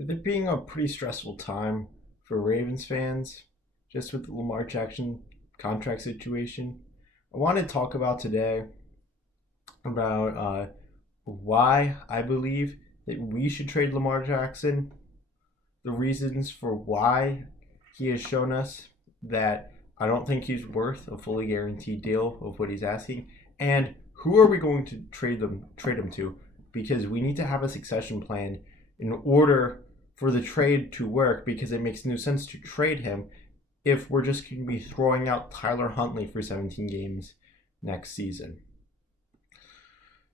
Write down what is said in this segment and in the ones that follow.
With it being a pretty stressful time for Ravens fans, just with the Lamar Jackson contract situation, I want to talk about today about why I believe that we should trade Lamar Jackson, the reasons for why he has shown us that I don't think he's worth a fully guaranteed deal of what he's asking, and who are we going to trade him to? Because we need to have a succession plan in order for the trade to work. Because it makes no sense to trade him if we're just going to be throwing out Tyler Huntley for 17 games next season.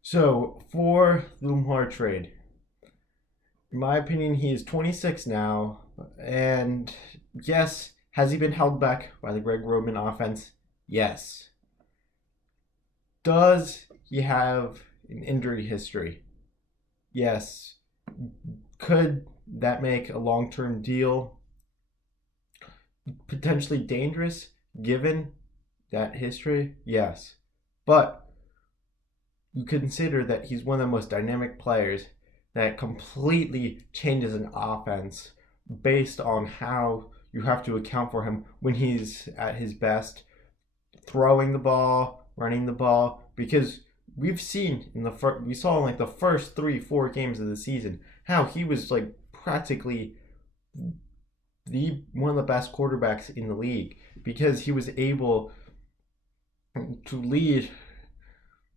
So for the Lamar trade, in my opinion, he is 26 now, and yes, has he been held back by the Greg Roman offense? Yes. Does he have an injury history? Yes. Could that make a long-term deal potentially dangerous given that history? Yes. But you consider that he's one of the most dynamic players that completely changes an offense based on how you have to account for him when he's at his best, throwing the ball, running the ball. Because we've seen we saw in like the first 3-4 games of the season how he was like practically the one of the best quarterbacks in the league because he was able to lead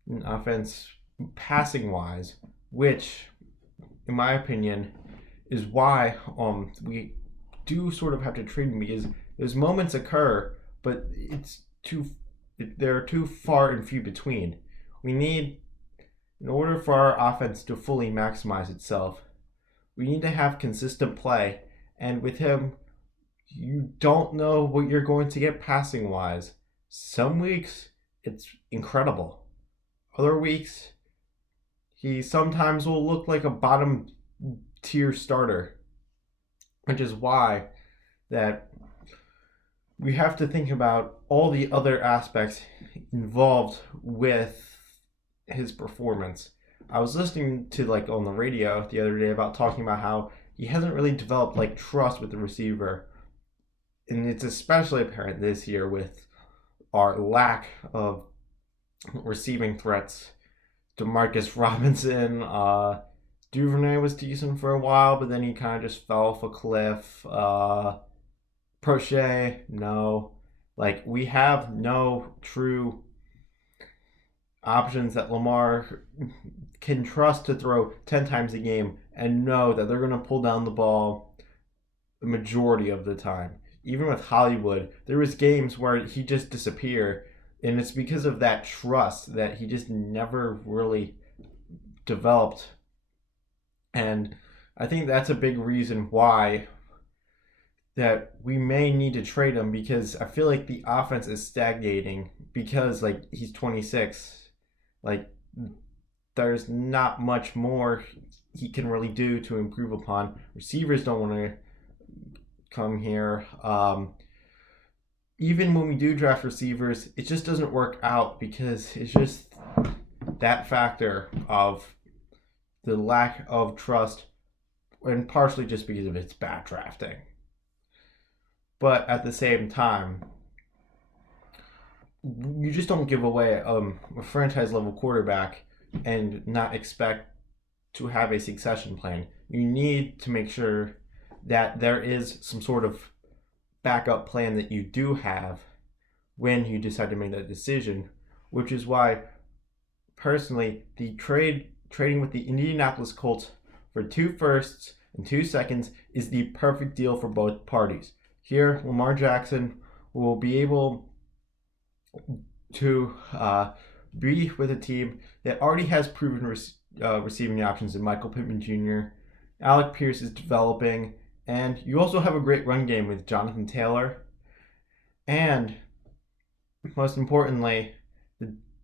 an offense passing wise, which in my opinion is why we do sort of have to trade him, because those moments occur, but they're too far and few between. We need, in order for our offense to fully maximize itself, we need to have consistent play. And with him, you don't know what you're going to get passing wise. Some weeks it's incredible. Other weeks he sometimes will look like a bottom tier starter, which is why that we have to think about all the other aspects involved with his performance. I was listening to like on the radio the other day about talking about how he hasn't really developed like trust with the receiver, and it's especially apparent this year with our lack of receiving threats. Demarcus Robinson, Duvernay was decent for a while, but then he kind of just fell off a cliff. Prochet, no. Like, we have no true options that Lamar can trust to throw 10 times a game and know that they're going to pull down the ball the majority of the time. Even with Hollywood, there was games where he just disappeared, and it's because of that trust that he just never really developed. And I think that's a big reason why that we may need to trade him, because I feel like the offense is stagnating because like he's 26. Like, there's not much more he can really do to improve upon. Receivers don't want to come here. Even when we do draft receivers, it just doesn't work out because it's just that factor of the lack of trust, and partially just because of its bad drafting. But at the same time, you just don't give away a franchise level quarterback and not expect to have a succession plan. You need to make sure that there is some sort of backup plan that you do have when you decide to make that decision, which is why personally the trading with the Indianapolis Colts for 2 firsts and 2 seconds is the perfect deal for both parties. Here, Lamar Jackson will be able to be with a team that already has proven receiving options in Michael Pittman Jr. Alec Pierce is developing, and you also have a great run game with Jonathan Taylor. And most importantly,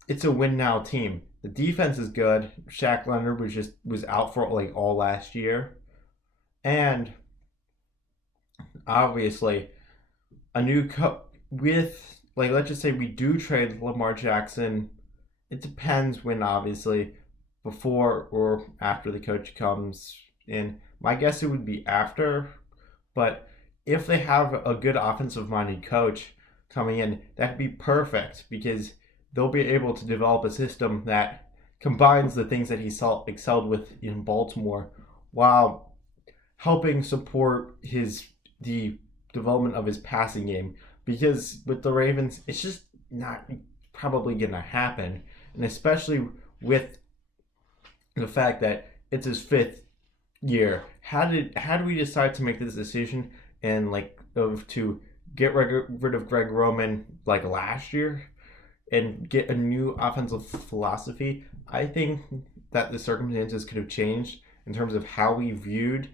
it's a win now team. The defense is good. Shaq Leonard was out for like all last year, and obviously a new with, like, let's just say we do trade Lamar Jackson. It depends when, obviously, before or after the coach comes And my guess it would be after, but if they have a good offensive minded coach coming in, that'd be perfect because they'll be able to develop a system that combines the things that he excelled with in Baltimore while helping support the development of his passing game. Because with the Ravens, it's just not probably gonna happen, and especially with the fact that it's his fifth year. How do we decide to make this decision and to get rid of Greg Roman like last year and get a new offensive philosophy? I think that the circumstances could have changed in terms of how we viewed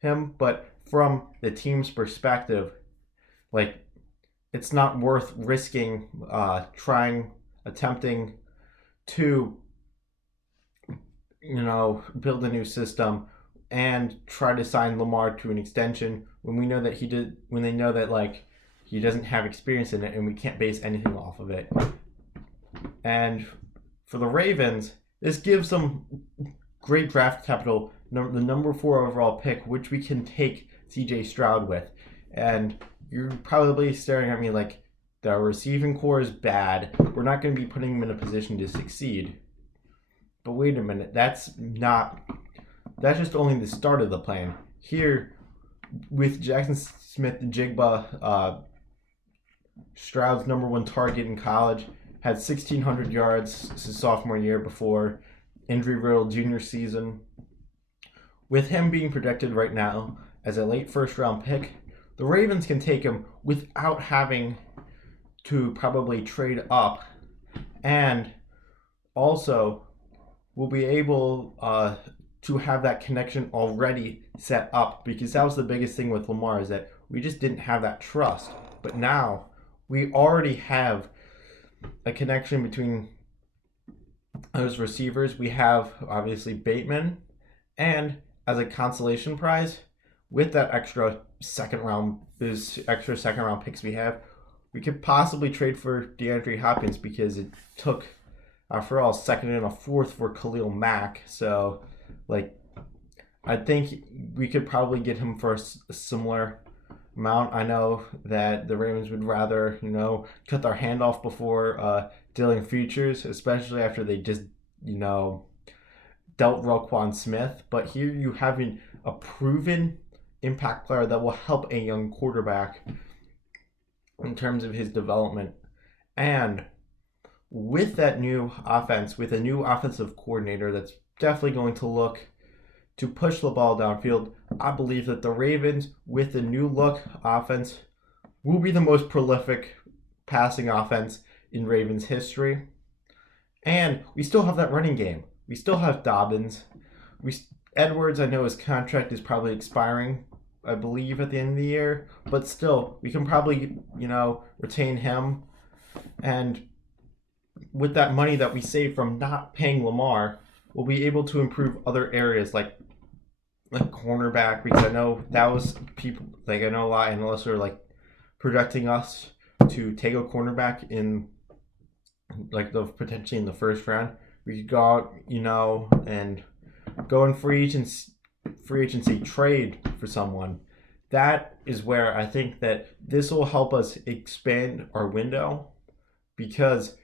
him, but from the team's perspective, like it's not worth risking attempting to build a new system and try to sign Lamar to an extension when they know that he doesn't have experience in it and we can't base anything off of it. And for the Ravens, this gives them great draft capital, the number 4 overall pick, which we can take CJ Stroud with. And you're probably staring at me like the receiving core is bad. We're not going to be putting him in a position to succeed. But wait a minute, that's just only the start of the plan. Here, with Jackson Smith-Njigba, Stroud's number 1 target in college, had 1,600 yards his sophomore year before injury-riddled junior season. With him being projected right now as a late first-round pick, the Ravens can take him without having to probably trade up, and also will be able to have that connection already set up, because that was the biggest thing with Lamar, is that we just didn't have that trust. But now we already have a connection between those receivers. We have obviously Bateman, and as a consolation prize, with that extra second round picks we have, we could possibly trade for DeAndre Hopkins, because it took, after all, second and a fourth for Khalil Mack. So I think we could probably get him for a similar amount. I know that the Ravens would rather, cut their hand off before dealing futures, especially after they just, dealt Roquan Smith. But here you have a proven impact player that will help a young quarterback in terms of his development. And with that new offense, with a new offensive coordinator that's definitely going to look to push the ball downfield, I believe that the Ravens, with the new look offense, will be the most prolific passing offense in Ravens history. And we still have that running game. We still have Dobbins. Edwards, I know his contract is probably expiring, I believe, at the end of the year. But still, we can probably, retain him. And with that money that we save from not paying Lamar, we'll be able to improve other areas like cornerback, because I know that was people, I know a lot of analysts are projecting us to take a cornerback in potentially in the first round. We could go out, and go in free agency trade for someone. That is where I think that this will help us expand our window, because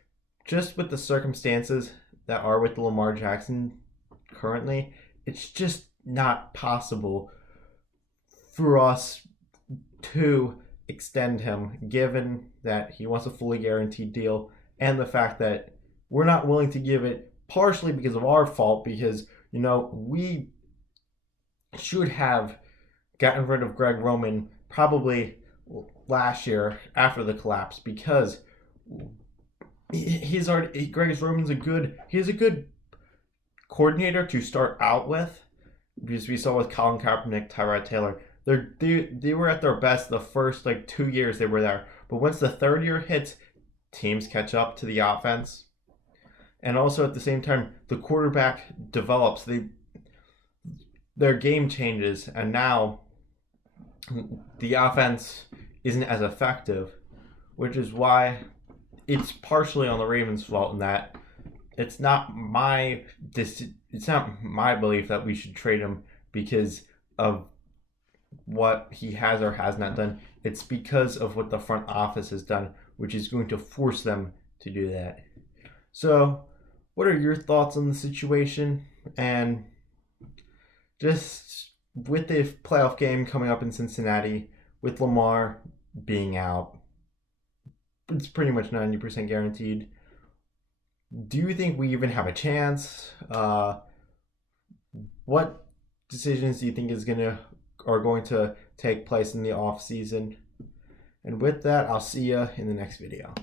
just with the circumstances that are with Lamar Jackson currently, it's just not possible for us to extend him, given that he wants a fully guaranteed deal, and the fact that we're not willing to give it, partially because of our fault, because we should have gotten rid of Greg Roman probably last year after the collapse, because Greg Roman's a good coordinator to start out with, because we saw with Colin Kaepernick, Tyrod Taylor, they were at their best the first 2 years they were there. But once the third year hits, teams catch up to the offense. And also at the same time, the quarterback develops. Their game changes, and now the offense isn't as effective, which is why it's partially on the Ravens' fault in that it's not my belief that we should trade him because of what he has or has not done. It's because of what the front office has done, which is going to force them to do that. So, what are your thoughts on the situation? And just with the playoff game coming up in Cincinnati, with Lamar being out, it's pretty much 90% guaranteed. Do you think we even have a chance? What decisions do you think are going to take place in the off season? And with that, I'll see you in the next video.